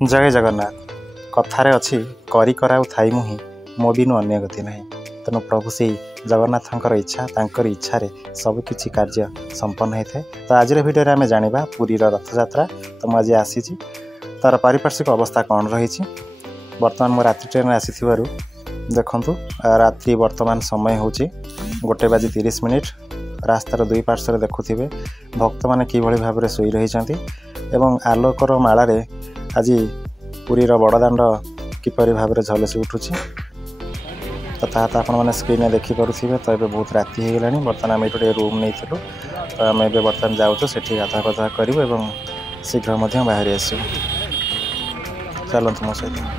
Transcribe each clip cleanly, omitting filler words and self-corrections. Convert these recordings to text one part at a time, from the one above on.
जय जगन्नाथ। कथार अच्छी करी कराऊ थाई मुहि मो बिनु अन्य गति नहीं। तेणु प्रभु से जगन्नाथंकर इच्छा तांकर इच्छा सबकि कार्य संपन्न होता है। तो आज भिडियो आम जाना पुरीर रथयात्रा। तो मुझे आसी तार पारिपार्श्विक अवस्था कौन रही। बर्तमान मु रात्रि ट्रेन आसी देखु रात्रि वर्तमान समय हूँ 1:30 रास्तार दुई पार्श्व देखुवे भक्त मैंने किभली भाव शोई रही एवं आलोकर मालारे आज पुरीर बड़दाण्ड किपरि भाव झलसी उठुची। तो ताहा आपण मैंने स्क्रीन में देखिपे। तो ये बहुत राति हो गला। बर्तमान आम ये रूम नहीं तो आम ए बर्तमान जाऊँ से गाधा पाधा करूँ और शीघ्र बाहरी आसू। चलतु मो सहित।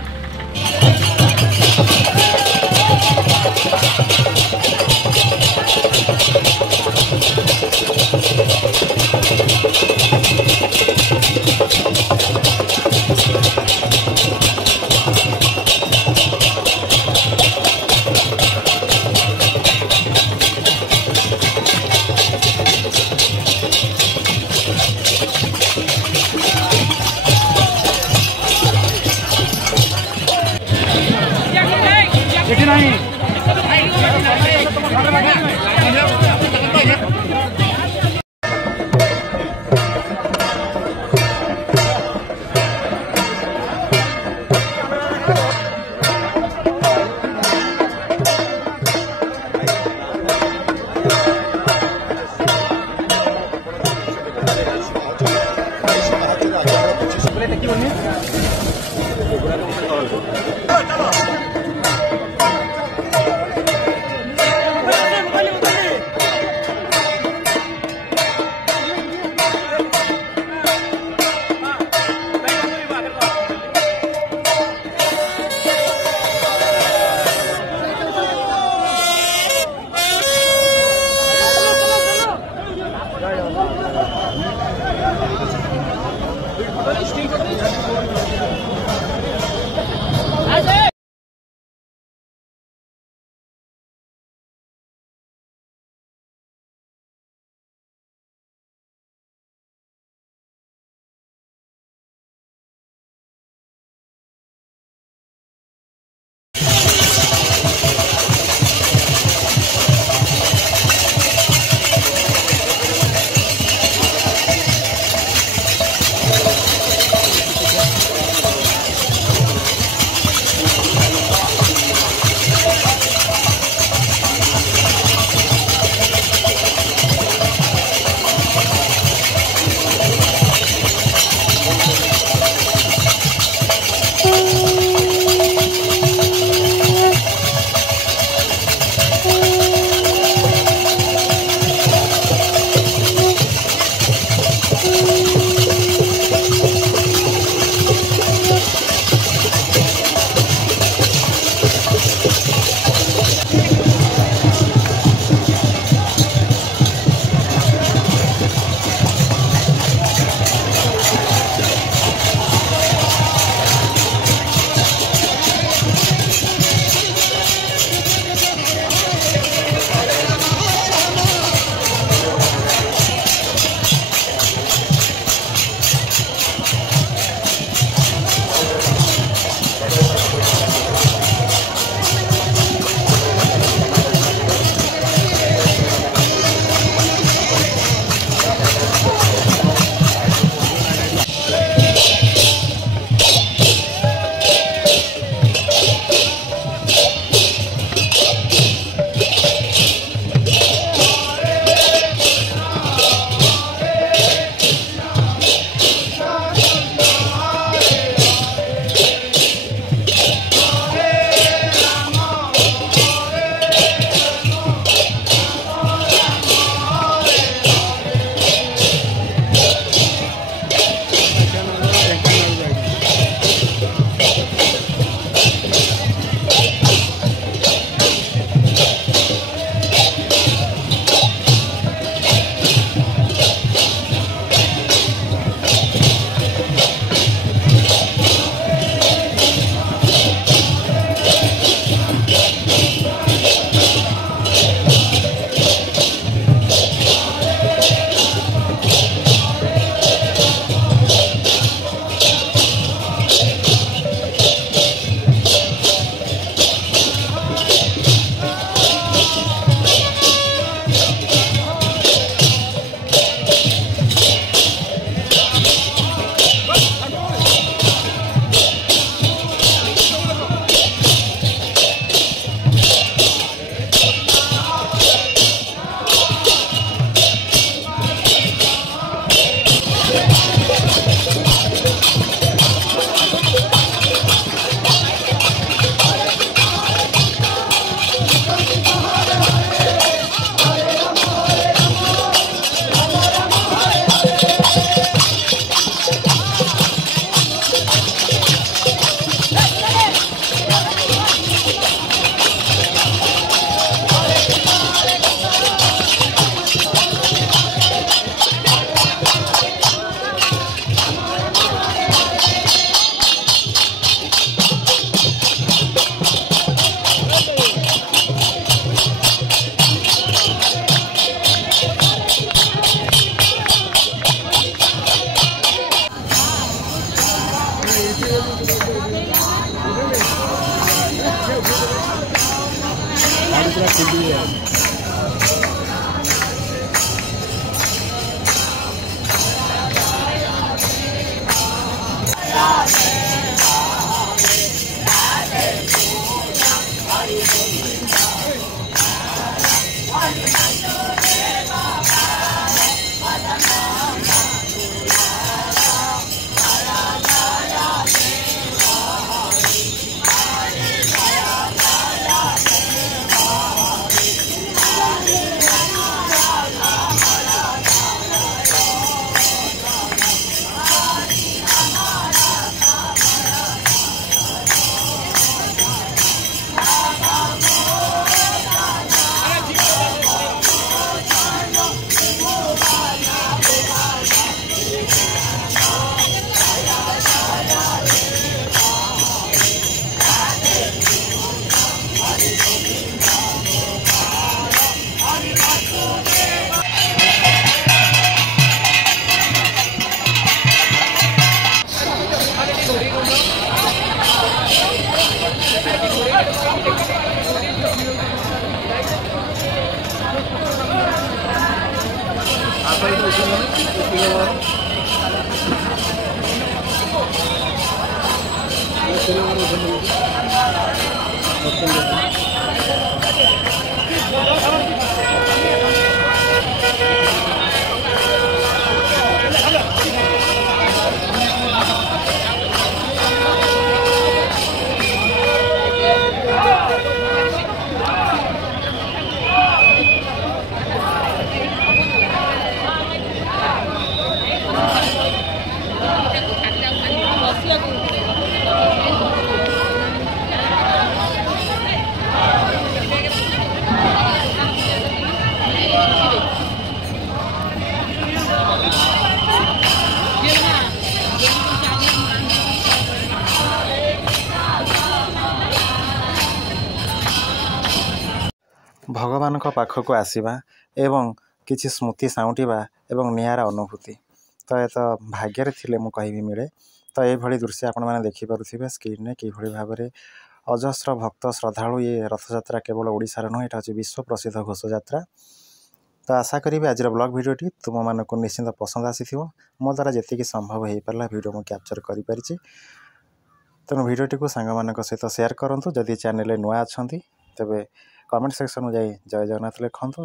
ଭଗବାନଙ୍କ ପାଖକୁ ଆସିବା ଏବଂ କିଛି ସ୍ମୃତି ସାଉଁଟିବା ଏବଂ ନିଆରା ଅନୁଭୂତି ତ ଏ ତ ଭାଗ୍ୟରେ ଥିଲେ ମୁଁ କହିବି ମିଳେ। ତ ଏଇଭଳି ଦୃଶ୍ୟ ଆପଣମାନେ ଦେଖିପାରୁଥିବେ ସ୍କ୍ରିନ୍ରେ କିଭଳି ଭାବରେ ଅଜସ୍ର ଭକ୍ତ ଶ୍ରଦ୍ଧାଳୁ ଏ ରଥଯାତ୍ରା କେବଳ ଓଡ଼ିଶାର ନୁହେଁ, ଏଇଟା ହେଉଛି ବିଶ୍ୱ ପ୍ରସିଦ୍ଧ ଘୋଷଯାତ୍ରା। ତ ଆଶା କରିବି ଆଜିର ବ୍ଲଗ୍ ଭିଡ଼ିଓଟି ତୁମମାନଙ୍କୁ ନିଶ୍ଚିନ୍ତ ପସନ୍ଦ ଆସିଥିବ। ମୋ ଦ୍ୱାରା ଯେତିକି ସମ୍ଭବ ହୋଇପାରିଲା ଭିଡ଼ିଓ ମୁଁ କ୍ୟାପଚର୍ କରିପାରିଛି। ତେଣୁ ଭିଡ଼ିଓଟିକୁ ସାଙ୍ଗମାନଙ୍କ ସହିତ ସେୟାର କରନ୍ତୁ। ଯଦି ଚ୍ୟାନେଲରେ ନୂଆ ଅଛନ୍ତି ତେବେ କମେଣ୍ଟ ସେକ୍ସନକୁ ଯାଇ ଜୟ ଜଗନ୍ନାଥ ଲେଖନ୍ତୁ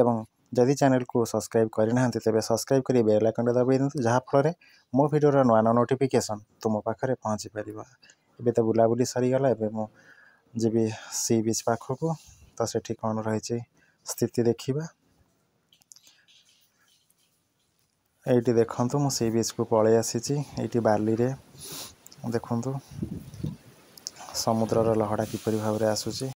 ଏବଂ ଯଦି ଚ୍ୟାନେଲକୁ ସବସ୍କ୍ରାଇବ୍ କରିନାହାନ୍ତି ତେବେ ସବସ୍କ୍ରାଇବ୍ କରି ବେଲ୍ ଆଇକନ୍ଟି ଦବାଇ ଦିଅନ୍ତୁ, ଯାହାଫଳରେ ମୋ ଭିଡ଼ିଓର ନୂଆ ନୂଆ ନୋଟିଫିକେସନ୍ ତୁମ ପାଖରେ ପହଞ୍ଚି ପାରିବ। ଏବେ ତ ବୁଲାବୁଲି ସରିଗଲା, ଏବେ ମୁଁ ଯିବି ସି ବିଚ୍ ପାଖକୁ। ତ ସେଠି କ'ଣ ରହିଛି ସ୍ଥିତି ଦେଖିବା। ଏଇଠି ଦେଖନ୍ତୁ ମୁଁ ସି ବିଚ୍କୁ ପଳେଇ ଆସିଛି। ଏଇଠି ବାଲିରେ ଦେଖନ୍ତୁ ସମୁଦ୍ରର ଲହଡ଼ା କିପରି ଭାବରେ ଆସୁଛି।